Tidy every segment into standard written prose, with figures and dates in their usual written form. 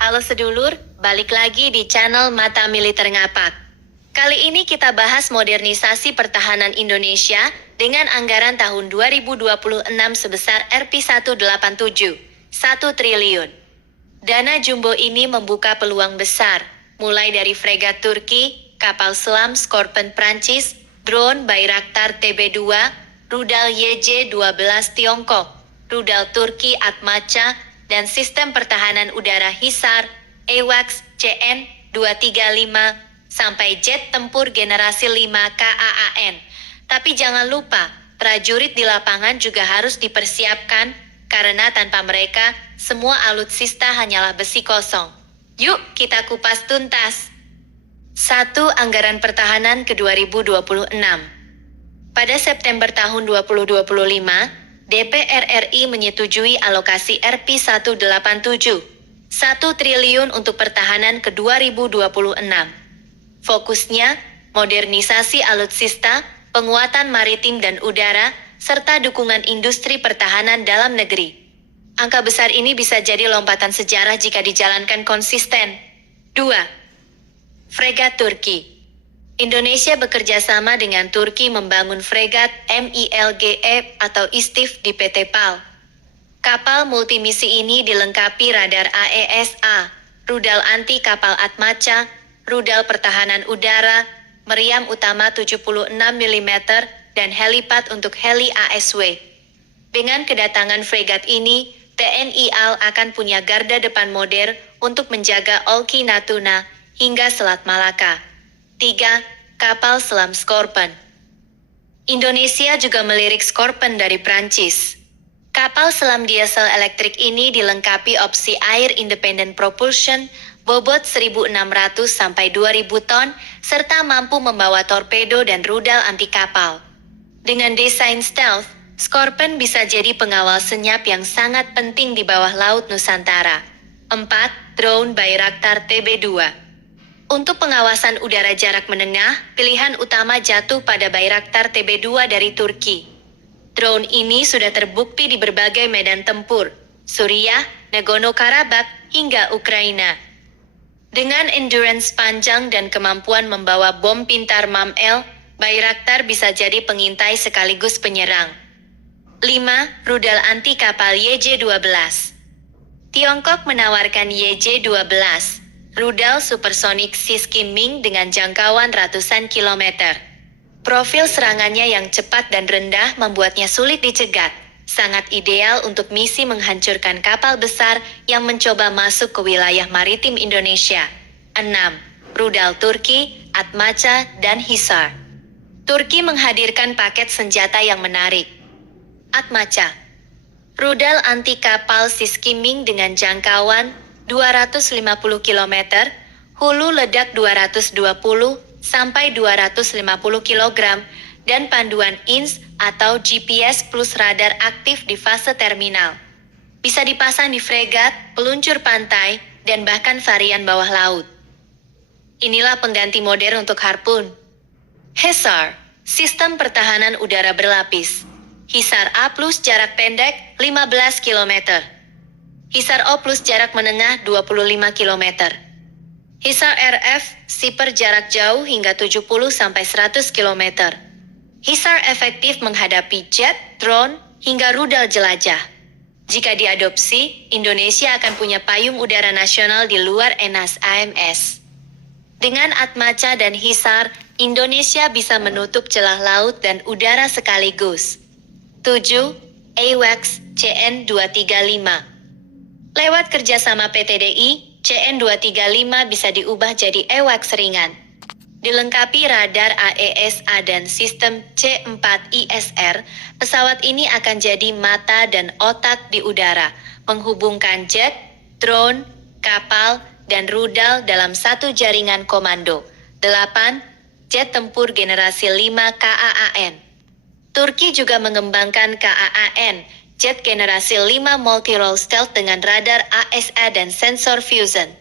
Halo sedulur, balik lagi di channel Mata Militer Ngapak. Kali ini kita bahas modernisasi pertahanan Indonesia dengan anggaran tahun 2026 sebesar Rp187, 1 triliun. Dana jumbo ini membuka peluang besar, mulai dari fregat Turki, kapal selam Scorpion Prancis, drone Bayraktar TB2, rudal YJ-12 Tiongkok, rudal Turki Atmaca, dan sistem pertahanan udara HISAR, AWACS CN-235, sampai jet tempur generasi 5 KAAN. Tapi jangan lupa, prajurit di lapangan juga harus dipersiapkan, karena tanpa mereka, semua alutsista hanyalah besi kosong. Yuk kita kupas tuntas. 1. Anggaran pertahanan ke 2026. Pada September tahun 2025, DPR RI menyetujui alokasi Rp187, 1 triliun untuk pertahanan ke 2026. Fokusnya, modernisasi alutsista, penguatan maritim dan udara, serta dukungan industri pertahanan dalam negeri. Angka besar ini bisa jadi lompatan sejarah jika dijalankan konsisten. 2. Fregat Turki. Indonesia bekerja sama dengan Turki membangun fregat MILGE atau ISTIF di PT PAL. Kapal multimisi ini dilengkapi radar AESA, rudal anti kapal Atmaca, rudal pertahanan udara, meriam utama 76 mm, dan helipad untuk heli ASW. Dengan kedatangan fregat ini, TNI AL akan punya garda depan modern untuk menjaga Oki Natuna hingga Selat Malaka. 3. Kapal selam Scorpion. Indonesia juga melirik Scorpion dari Prancis. Kapal selam diesel elektrik ini dilengkapi opsi air independent propulsion, bobot 1.600 sampai 2.000 ton, serta mampu membawa torpedo dan rudal anti kapal. Dengan desain stealth, Scorpion bisa jadi pengawal senyap yang sangat penting di bawah laut Nusantara. 4. Drone Bayraktar TB2. Untuk pengawasan udara jarak menengah, pilihan utama jatuh pada Bayraktar TB2 dari Turki. Drone ini sudah terbukti di berbagai medan tempur, Suriah, Nagorno-Karabakh, hingga Ukraina. Dengan endurance panjang dan kemampuan membawa bom pintar MAM-L, Bayraktar bisa jadi pengintai sekaligus penyerang. 5. Rudal anti kapal YJ-12. Tiongkok menawarkan YJ-12. Rudal supersonik Skimming dengan jangkauan ratusan kilometer. Profil serangannya yang cepat dan rendah membuatnya sulit dicegat. Sangat ideal untuk misi menghancurkan kapal besar yang mencoba masuk ke wilayah maritim Indonesia. 6. Rudal Turki, Atmaca, dan HISAR. Turki menghadirkan paket senjata yang menarik. Atmaca. Rudal anti kapal Skimming dengan jangkauan 250 km, hulu ledak 220 sampai 250 kg, dan panduan INS atau GPS plus radar aktif di fase terminal. Bisa dipasang di fregat, peluncur pantai, dan bahkan varian bawah laut. Inilah pengganti modern untuk Harpoon. HISAR, sistem pertahanan udara berlapis. HISAR A plus jarak pendek 15 km. HISAR O plus jarak menengah 25 km. HISAR RF, siper jarak jauh hingga 70-100 km. HISAR efektif menghadapi jet, drone, hingga rudal jelajah. Jika diadopsi, Indonesia akan punya payung udara nasional di luar ENAS AMS. Dengan Atmaca dan HISAR, Indonesia bisa menutup celah laut dan udara sekaligus. 7. AWACS CN-235. Lewat kerjasama PTDI, CN-235 bisa diubah jadi AWACS ringan. Dilengkapi radar AESA dan sistem C4ISR, pesawat ini akan jadi mata dan otak di udara, menghubungkan jet, drone, kapal, dan rudal dalam satu jaringan komando. 8. Jet tempur generasi 5 KAAN. Turki juga mengembangkan KAAN, jet generasi 5 multi-role stealth dengan radar ASA dan sensor fusion.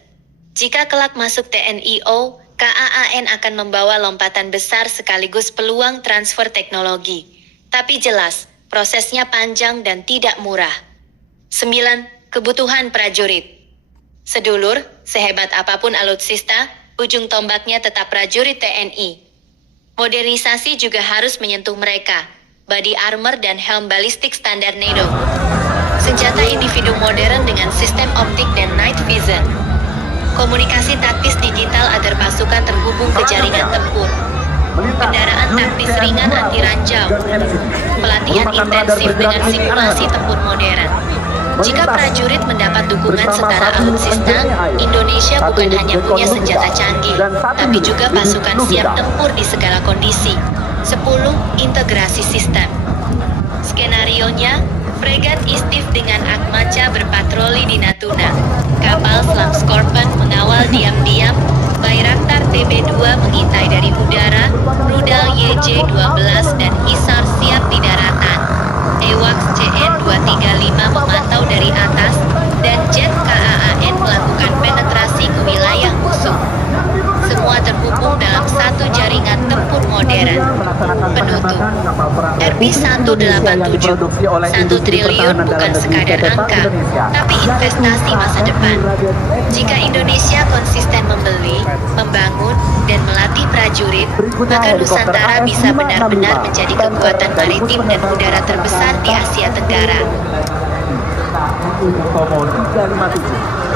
Jika kelak masuk TNI-AU, KAAN akan membawa lompatan besar sekaligus peluang transfer teknologi. Tapi jelas, prosesnya panjang dan tidak murah. 9. Kebutuhan prajurit. Sedulur, sehebat apapun alutsista, ujung tombaknya tetap prajurit TNI. Modernisasi juga harus menyentuh mereka, body armor dan helm balistik standar NATO. Senjata individu modern dengan sistem optik dan night vision. Komunikasi taktis digital agar pasukan terhubung ke jaringan tempur. Kendaraan taktis ringan anti ranjau. Pelatihan intensif dengan simulasi tempur modern. Jika prajurit mendapat dukungan setara alutsista, Indonesia bukan hanya punya senjata canggih, tapi juga pasukan siap tempur di segala kondisi. 10. Integrasi sistem. Skenarionya, fregat Istif dengan Akmaca berpatroli di Natuna. Kapal selam Scorpion mengawal diam-diam, Bayraktar TB2 mengintai dari udara, rudal YJ-12 dan Hisar siap di daratan. EWAX CN-235 memantau dari atas, dan jet KAAN melakukan penetrasi ke wilayah musuh. Semua terhubung dalam satu jaringan tempur modern. Penutup. RP-187, 1 triliun bukan sekadar angka, tapi investasi masa depan. Jika Indonesia konsisten membeli, membangun, dan melatih prajurit, maka Nusantara bisa benar-benar menjadi kekuatan maritim dan udara terbesar di Asia Tenggara. Komo 357